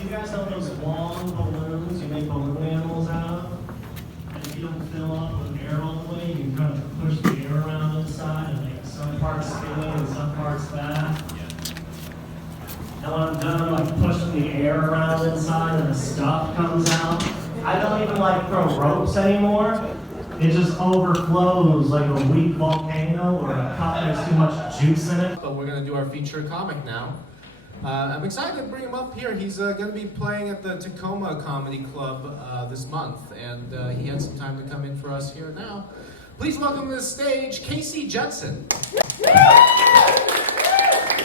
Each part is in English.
Do you guys know those long balloons you make balloon animals out of? And if you don't fill up with air all the way, you can kind of push the air around inside and make some parts skinny and some parts fat. And when I'm done, like pushing the air around inside and the stuff comes out, I don't even like throw ropes anymore. It just overflows like a weak volcano or a cup that has too much juice in it. But we're going to do our feature comic now. I'm excited to bring him up here. He's going to be playing at the Tacoma Comedy Club this month, and he had some time to come in for us here now. Please welcome to the stage, Casey Judson.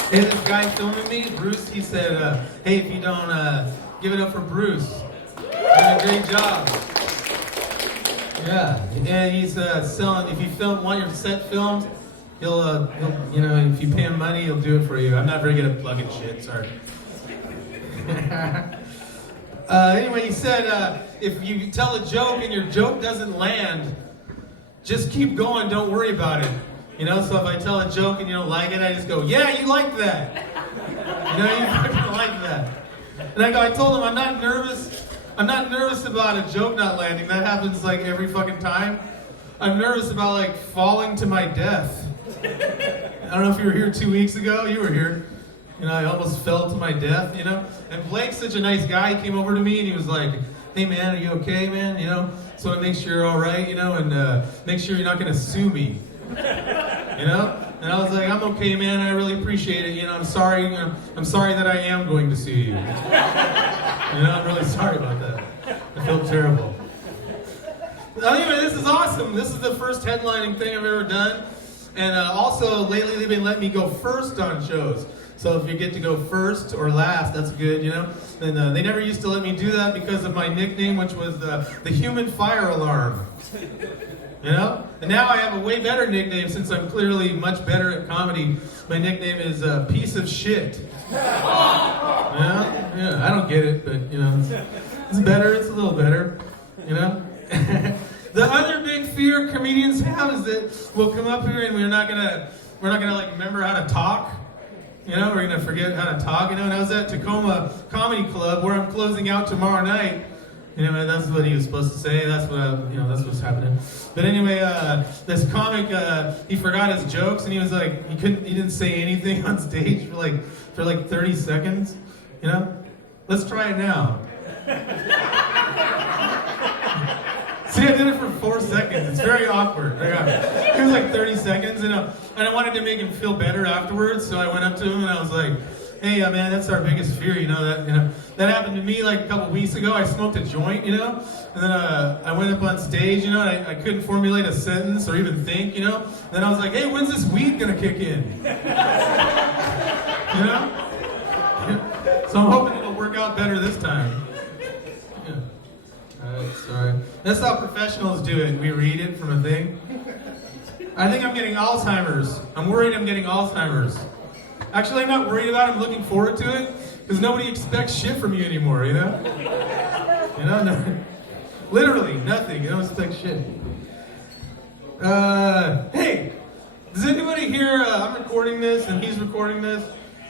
Hey, this guy filming me, Bruce, he said, hey, if you don't give it up for Bruce, doing a great job. Yeah, and he's selling, if you want your set filmed, he'll, you know, if you pay him money, he'll do it for you. I'm not very good at plugging shit, sorry. Anyway, he said, if you tell a joke and your joke doesn't land, just keep going, don't worry about it. You know, so if I tell a joke and you don't like it, I just go, yeah, you like that. You know, you fucking like that. And I told him I'm not nervous about a joke not landing. That happens like every fucking time. I'm nervous about like falling to my death. I don't know if you were here 2 weeks ago. You were here. You know, I almost fell to my death, you know. And Blake's such a nice guy. He came over to me and he was like, hey man, are you okay, man? You know, just want to make sure you're all right, you know, and make sure you're not going to sue me. You know? And I was like, I'm okay, man. I really appreciate it. You know, I'm sorry. You know, I'm sorry that I am going to sue you. You know, I'm really sorry about that. I feel terrible. Anyway, this is awesome. This is the first headlining thing I've ever done. And also, lately they've been letting me go first on shows. So if you get to go first or last, that's good, you know? And they never used to let me do that because of my nickname, which was the human fire alarm. You know? And now I have a way better nickname since I'm clearly much better at comedy. My nickname is Piece of Shit. You know? Yeah, I don't get it, but, you know, it's better, it's a little better, you know? The other big fear comedians have is that we'll come up here and we're not gonna like remember how to talk. You know, we're gonna forget how to talk. You know, and I was at Tacoma Comedy Club where I'm closing out tomorrow night. You know, that's what he was supposed to say. That's what that's what's happening. But anyway, this comic, he forgot his jokes and he was like, he didn't say anything on stage for like 30 seconds. You know, let's try it now. See, I did it for 4 seconds. It's very awkward. It was like 30 seconds, and I wanted to make him feel better afterwards. So I went up to him and I was like, "Hey, man, that's our biggest fear. You know that happened to me like a couple weeks ago. I smoked a joint, you know, and then I went up on stage, you know, and I couldn't formulate a sentence or even think, you know. And then I was like, "Hey, when's this weed gonna kick in?" You know. So I'm hoping it'll work out better this time. Sorry. That's how professionals do it. We read it from a thing. I think I'm getting Alzheimer's. I'm worried I'm getting Alzheimer's. Actually, I'm not worried about it. I'm looking forward to it because nobody expects shit from you anymore, you know? You know? No, literally nothing. You don't expect shit. Hey, does anybody here, I'm recording this and he's recording this.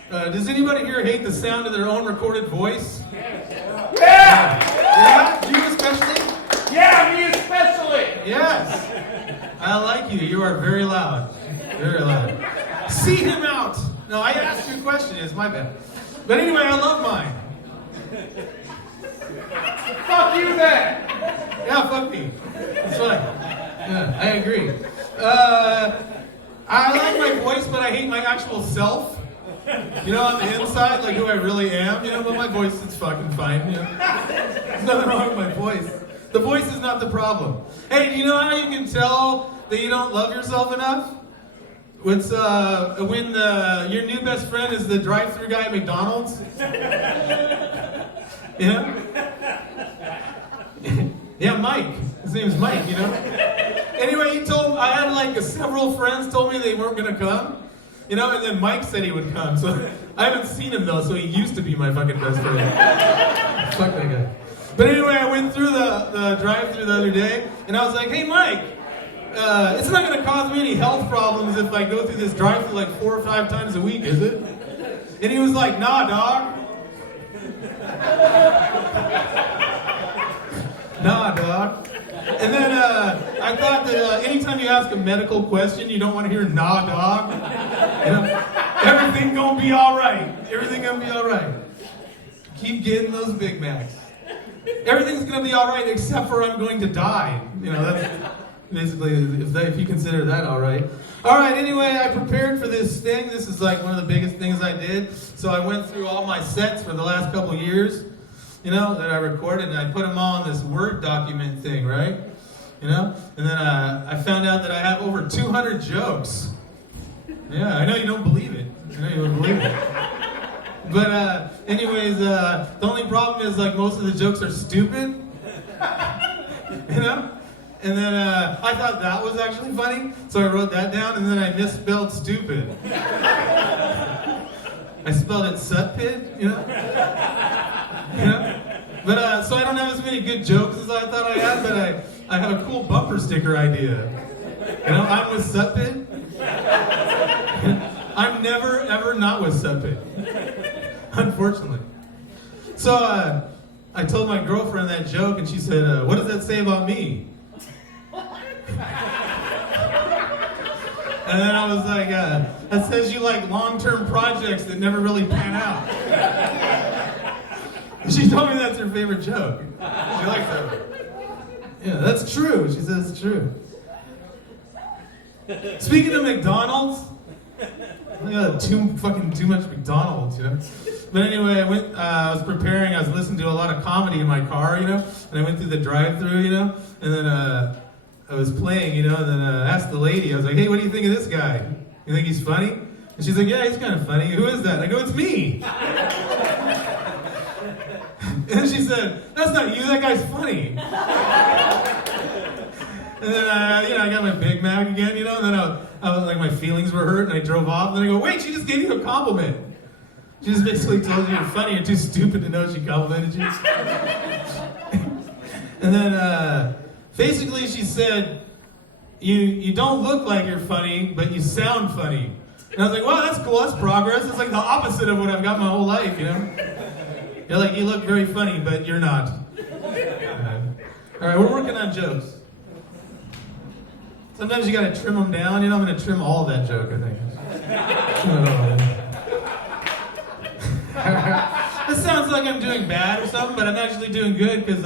Does anybody here hate the sound of their own recorded voice? Yeah! Yeah? You especially? Yeah, me especially! Yes. I like you. You are very loud. Very loud. See him out. No, I asked you a question. It's my bad. But anyway, I love mine. Fuck you then! Yeah, fuck me. That's fine. Yeah, I agree. I like my voice, but I hate my actual self. You know, on the inside, like who I really am, you know, but my voice is fucking fine, you know. There's nothing wrong with my voice. The voice is not the problem. Hey, do you know how you can tell that you don't love yourself enough? It's when your new best friend is the drive-thru guy at McDonald's. You know? Yeah, Mike. His name's Mike, you know? Anyway, I had like several friends told me they weren't gonna come. You know, and then Mike said he would come, so I haven't seen him though, so he used to be my fucking best friend. Fuck that guy. But anyway, I went through the drive-thru the other day, and I was like, hey Mike, it's not gonna cause me any health problems if I go through this drive-thru like 4 or 5 times a week, is it? And he was like, nah, dog. Nah, dog. And then I thought that anytime you ask a medical question, you don't want to hear nah, dog. You know, everything gonna be all right. Everything gonna be all right. Keep getting those Big Macs. Everything's gonna be all right except for I'm going to die. You know, that's basically if you consider that all right. All right. Anyway, I prepared for this thing. This is like one of the biggest things I did. So I went through all my sets for the last couple of years, you know, that I recorded, and I put them all in this Word document thing, right? You know, and then I found out that I have over 200 jokes. Yeah, I know you don't believe it. I know you don't believe it. But anyways, the only problem is like most of the jokes are stupid. You know? And then I thought that was actually funny, so I wrote that down, and then I misspelled stupid. I spelled it sutpid, you know? You know? But so I don't have as many good jokes as I thought I had, but I have a cool bumper sticker idea. You know, I'm with Sutpid. I'm never, ever not with Sutpid. Unfortunately. So I told my girlfriend that joke, and she said, what does that say about me? And then I was like, that says you like long-term projects that never really pan out. She told me that's her favorite joke. She likes that one. Yeah, that's true. She says it's true. Speaking of McDonald's, I got too much McDonald's, you know. But anyway, I was preparing. I was listening to a lot of comedy in my car, you know. And I went through the drive-thru, you know. And then I was playing, you know. And then I asked the lady. I was like, "Hey, what do you think of this guy? You think he's funny?" And she's like, "Yeah, he's kind of funny. Who is that?" And I go, "It's me." And then she said, "That's not you. That guy's funny." And then I got my Big Mac again, you know. And then I was like, my feelings were hurt, and I drove off. And then I go, "Wait, she just gave you a compliment. She just basically told you you're funny. You're too stupid to know she complimented you." And then basically she said, "You don't look like you're funny, but you sound funny." And I was like, "Wow, that's cool. That's progress. It's like the opposite of what I've got my whole life, you know." You're like, "You look very funny, but you're not." All right, we're working on jokes. Sometimes you gotta trim them down. You know, I'm gonna trim all of that joke, I think. This sounds like I'm doing bad or something, but I'm actually doing good because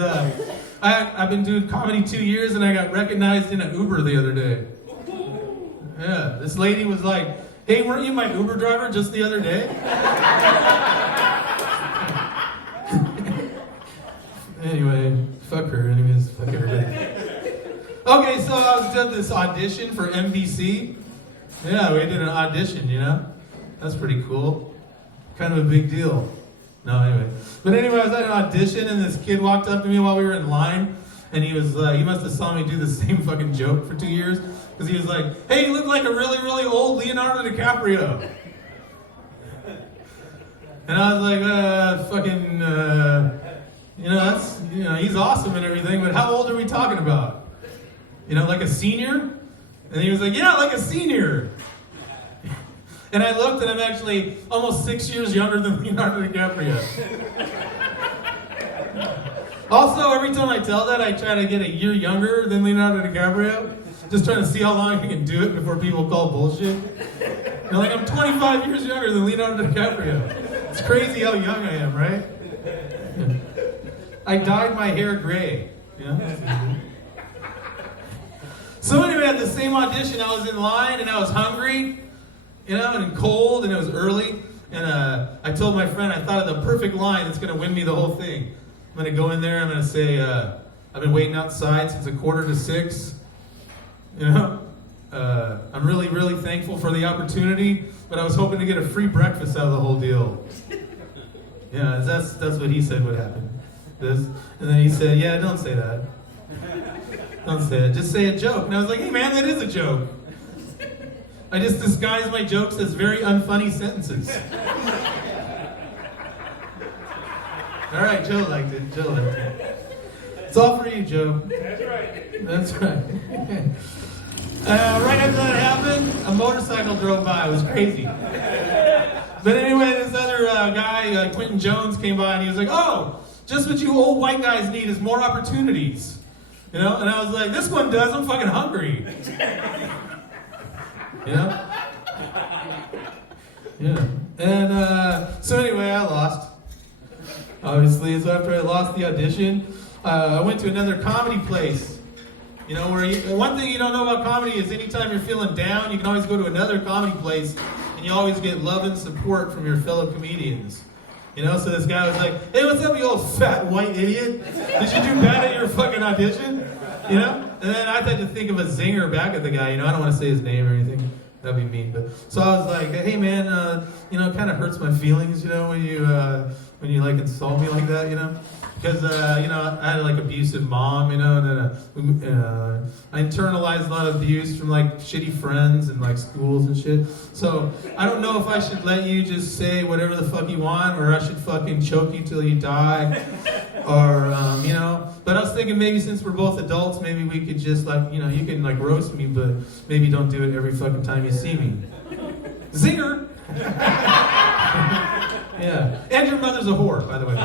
I've been doing comedy 2 years, and I got recognized in an Uber the other day. Yeah, this lady was like, "Hey, weren't you my Uber driver just the other day?" Anyway, fuck her. Anyways, fuck everybody. Okay, so I was at this audition for MVC. Yeah, we did an audition, you know? That's pretty cool. Kind of a big deal. No, anyway. But anyway, I was at an audition, and this kid walked up to me while we were in line, and he was he must have saw me do the same fucking joke for 2 years, because he was like, "Hey, you look like a really, really old Leonardo DiCaprio." And I was like, that's, he's awesome and everything, but how old are we talking about? You know, like a senior? And he was like, "Yeah, like a senior." And I looked, and I'm actually almost 6 years younger than Leonardo DiCaprio. Also, every time I tell that, I try to get a year younger than Leonardo DiCaprio, just trying to see how long I can do it before people call bullshit. And like, I'm 25 years younger than Leonardo DiCaprio. It's crazy how young I am, right? I dyed my hair gray. You know? So anyway, at the same audition, I was in line, and I was hungry, you know, and cold, and it was early. And I told my friend I thought of the perfect line that's going to win me the whole thing. I'm going to go in there, I'm going to say, "I've been waiting outside since 5:45. You know, I'm really, really thankful for the opportunity, but I was hoping to get a free breakfast out of the whole deal." Yeah, that's what he said would happen. And then he said, "Yeah, don't say that. Don't say it. Just say a joke." And I was like, "Hey man, that is a joke. I just disguise my jokes as very unfunny sentences." All right, Joe liked it. Joe liked it. It's all for you, Joe. That's right. That's right. Right after that happened, a motorcycle drove by. It was crazy. But anyway, this other guy, Quentin Jones, came by and he was like, "Oh, just what you old white guys need is more opportunities." You know? And I was like, "This one does, I'm fucking hungry." You know? Yeah. And so anyway, I lost. Obviously, so after I lost the audition, I went to another comedy place. You know, where one thing you don't know about comedy is anytime you're feeling down, you can always go to another comedy place and you always get love and support from your fellow comedians. You know, so this guy was like, "Hey, what's up, you old fat white idiot? Did you do bad at your fucking audition?" You know? And then I had to think of a zinger back at the guy. You know, I don't want to say his name or anything. That'd be mean. But so I was like, "Hey, man, you know, it kind of hurts my feelings, you know, when you like insult me like that, you know." Because, you know, I had like abusive mom, you know, and then I internalized a lot of abuse from like shitty friends and like schools and shit. So I don't know if I should let you just say whatever the fuck you want, or I should fucking choke you till you die, or, you know. But I was thinking maybe since we're both adults, maybe we could just like, you know, you can like roast me, but maybe don't do it every fucking time you see me. Zinger! Yeah. And your mother's a whore, by the way.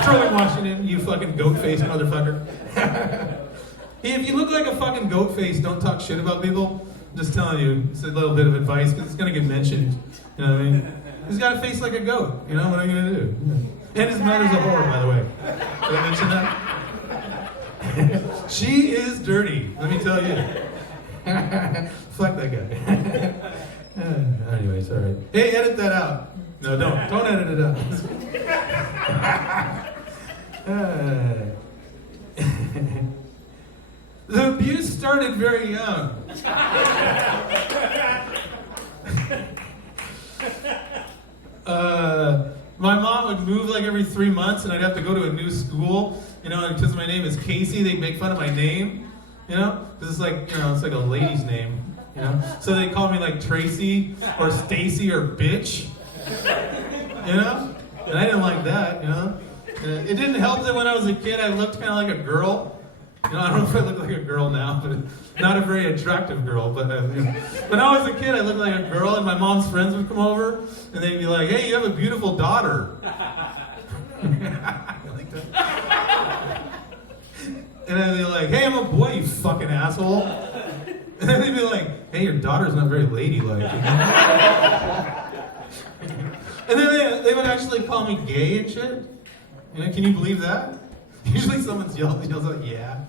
Sterling Washington, you fucking goat-faced motherfucker. Hey, if you look like a fucking goat-face, don't talk shit about people. I'm just telling you, it's a little bit of advice, because it's going to get mentioned. You know what I mean? He's got a face like a goat. You know, what are you going to do? And his mother's a whore, by the way. Did I mention that? She is dirty, let me tell you. Fuck that guy. Anyways, all right. Hey, edit that out. No, don't edit it out. The abuse started very young. My mom would move like every 3 months, and I'd have to go to a new school. You know, and because my name is Casey, they'd make fun of my name. You know, because it's like, you know, it's like a lady's name. You know, so they call me like Tracy or Stacy or bitch. You know, and I didn't like that. You know, it didn't help that when I was a kid I looked kind of like a girl. You know, I don't know if I look like a girl now, but not a very attractive girl. But you know. When I was a kid, I looked like a girl, and my mom's friends would come over, and they'd be like, "Hey, you have a beautiful daughter." Like that. And then they'd be like, "Hey, I'm a boy, you fucking asshole." And then they'd be like, "Hey, your daughter's not very ladylike." You know? And then they would actually call me gay and shit. You know, can you believe that? Usually someone's yells out, "Yeah."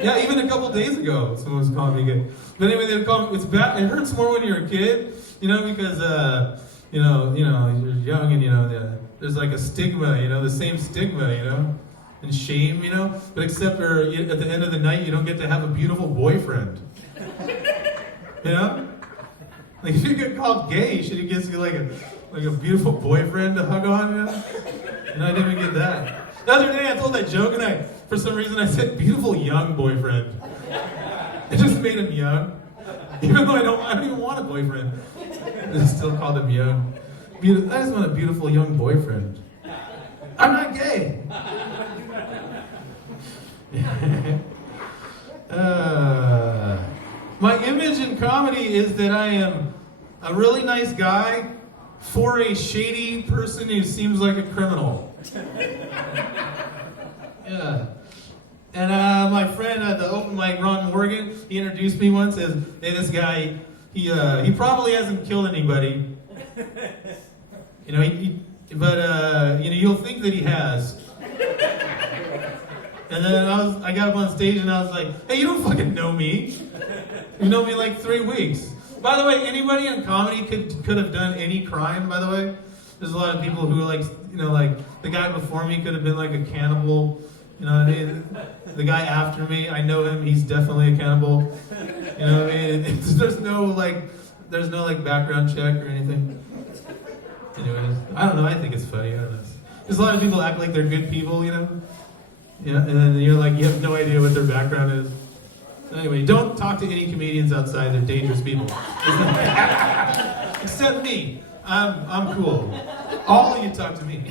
Yeah, even a couple days ago, someone was calling me gay. But anyway, they would call me, it's bad, it hurts more when you're a kid, you know, because, you know, you're young and, you know, there's like a stigma, you know, the same stigma, you know, and shame, you know, but except for at the end of the night, you don't get to have a beautiful boyfriend. You know? Like, if you get called gay, you should get you like a beautiful boyfriend to hug on, you know? And I didn't even get that. The other day I told that joke and for some reason I said beautiful young boyfriend. It just made him young. Even though I don't even want a boyfriend. I still called him young. I just want a beautiful young boyfriend. I'm not gay. My image in comedy is that I am a really nice guy for a shady person who seems like a criminal. Yeah. And my friend at the open mic, Ron Morgan, he introduced me once as, "Hey, this guy, he probably hasn't killed anybody. You know, but you know, you'll think that he has." And then I got up on stage and I was like, "Hey, you don't fucking know me. You know me like 3 weeks." By the way, anybody in comedy could have done any crime, by the way. There's a lot of people who, like, you know, like, the guy before me could have been like a cannibal. You know what I mean? The guy after me, I know him, he's definitely a cannibal. You know what I mean? There's no background check or anything. Anyways, I don't know, I think it's funny, I don't know. There's a lot of people act like they're good people, you know? Yeah, and then you're like, you have no idea what their background is. Anyway, don't talk to any comedians outside, they're dangerous people. Except me. I'm cool. All of you talk to me.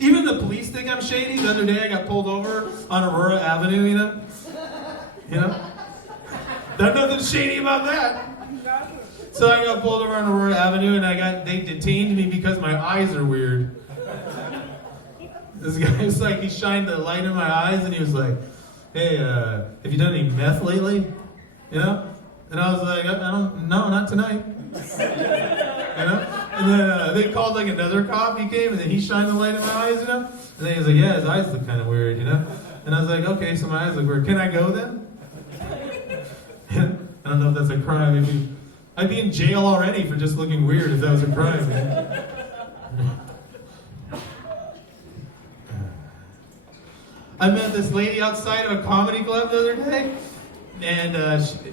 Even the police think I'm shady. The other day I got pulled over on Aurora Avenue, you know? You know? There's nothing shady about that. So I got pulled over on Aurora Avenue, and they detained me because my eyes are weird. This guy was like, he shined the light in my eyes, and he was like, "Hey, have you done any meth lately?" You know? And I was like, "I don't, no, not tonight." You know? And then they called like another cop. He came, and then he shined the light in my eyes, you know? And then he was like, "Yeah, his eyes look kind of weird, you know?" And I was like, "Okay, so my eyes look weird. Can I go then?" I don't know if that's a crime. I'd be in jail already for just looking weird if that was a crime. Man. I met this lady outside of a comedy club the other day, and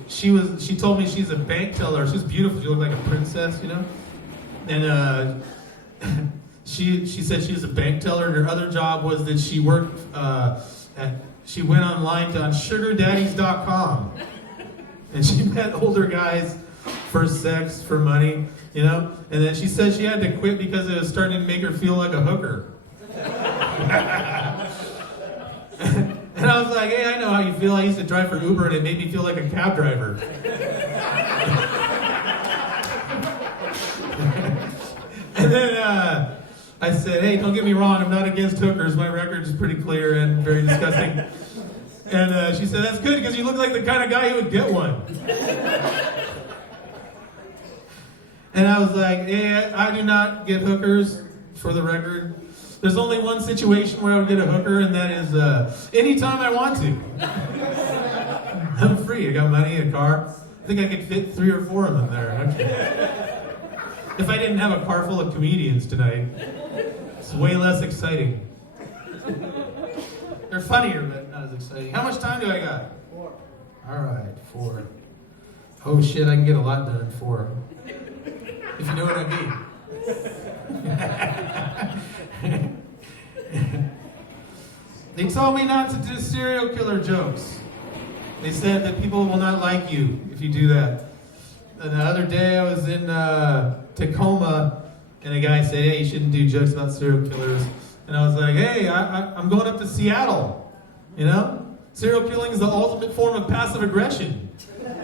she told me she's a bank teller. She was beautiful. She looked like a princess, you know. And she said she was a bank teller, and her other job was that she worked she went online on sugardaddies.com, and she met older guys for sex, for money, you know. And then she said she had to quit because it was starting to make her feel like a hooker. And I was like, "Hey, I know how you feel. I used to drive for Uber, and it made me feel like a cab driver." And then I said, "Hey, don't get me wrong. I'm not against hookers. My record is pretty clear and very disgusting." And she said, "That's good because you look like the kind of guy who would get one." And I was like, "Hey, I do not get hookers, for the record. There's only one situation where I would get a hooker, and that is anytime I want to. I'm free. I got money, a car. I think I could fit 3 or 4 of them there, actually. If I didn't have a car full of comedians tonight, it's way less exciting. They're funnier, but not as exciting. How much time do I got? 4. All right, 4. Oh shit, I can get a lot done in 4. If you know what I mean. They told me not to do serial killer jokes. They said that people will not like you if you do that. And the other day I was in Tacoma, and a guy said, "Hey, you shouldn't do jokes about serial killers." And I was like, "Hey, I'm going up to Seattle. You know? Serial killing is the ultimate form of passive aggression.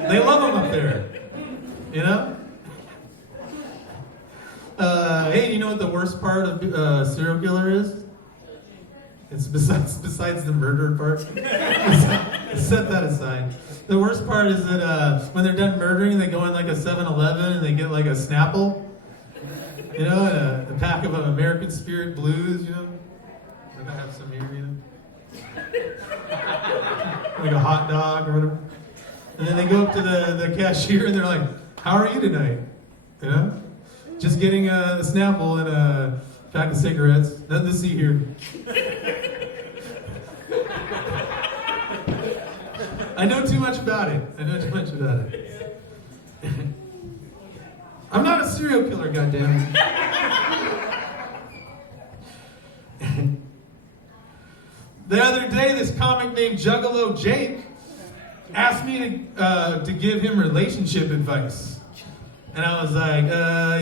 They love them up there. You know? Hey, you know what the worst part of serial killer is? It's besides the murder part. Set that aside. The worst part is that when they're done murdering, they go in like a 7-Eleven and they get like a Snapple, you know, and a pack of American Spirit Blues, you know. Like I have some here, you know. Like a hot dog or whatever. And then they go up to the cashier and they're like, "How are you tonight?" You know? "Just getting a Snapple and a pack of cigarettes. Nothing to see here." I know too much about it. I'm not a serial killer, goddammit. The other day, this comic named Juggalo Jake asked me to give him relationship advice. And I was like,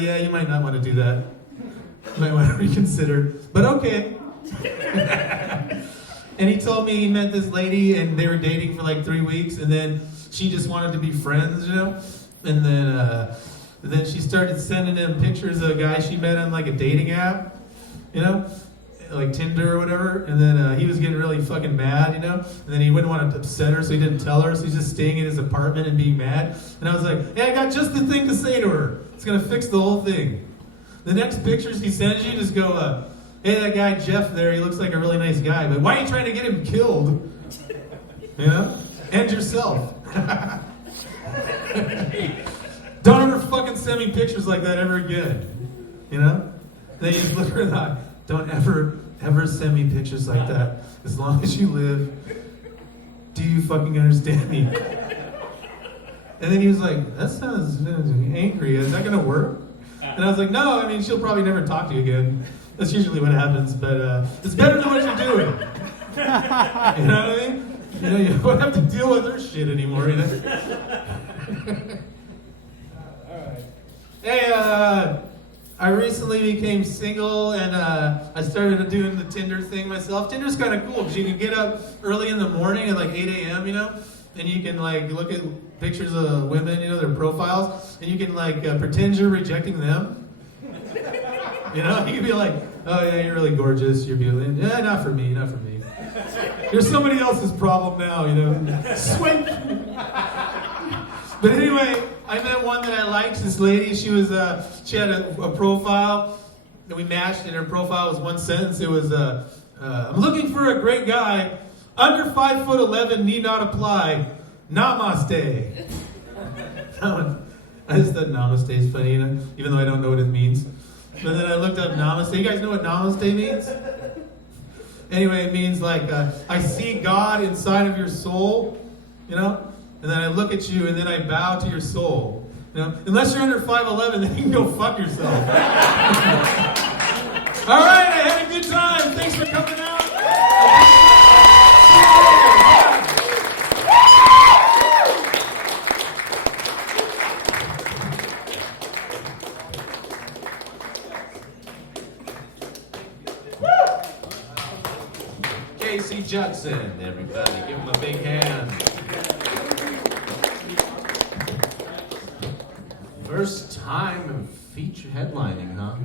yeah, you might not want to do that. You might want to reconsider. But okay. And he told me he met this lady and they were dating for like 3 weeks, and then she just wanted to be friends, you know? And then she started sending him pictures of a guy she met on like a dating app, you know? Like Tinder or whatever. And then he was getting really fucking mad, you know? And then he wouldn't want to upset her, so he didn't tell her, so he's just staying in his apartment and being mad. And I was like, hey, I got just the thing to say to her. It's gonna fix the whole thing. The next pictures he sends you, just go, hey, that guy Jeff there, he looks like a really nice guy, but why are you trying to get him killed? You know? And yourself. Don't ever fucking send me pictures like that ever again. You know? They just look at her and eye. Don't ever send me pictures like that. As long as you live, do you fucking understand me? And then he was like, that sounds angry. Is that gonna work? And I was like, no, I mean, she'll probably never talk to you again. That's usually what happens, but it's better than what you're doing. You know what I mean? You know, you don't have to deal with her shit anymore, you know? Alright. Hey, I recently became single, and I started doing the Tinder thing myself. Tinder's kind of cool, because you can get up early in the morning at like 8 a.m., you know? and you can like look at pictures of women, you know, their profiles, and you can like pretend you're rejecting them. You know, you can be like, oh yeah, you're really gorgeous, you're beautiful. Yeah, not for me, not for me. You're somebody else's problem now, you know. Swing. But anyway, I met one that I liked. This lady, she had a profile that we matched, and her profile was one sentence. It was, I'm looking for a great guy. Under 5'11", need not apply. Namaste. I just thought namaste is funny, you know, even though I don't know what it means. But then I looked up namaste. You guys know what namaste means? Anyway, it means like, I see God inside of your soul, you know? And then I look at you and then I bow to your soul. You know? Unless you're under 5'11", then you can go fuck yourself. All right, I had a good time. Thanks for coming out. Casey Judson, everybody, give him a big hand. First time feature headlining, huh?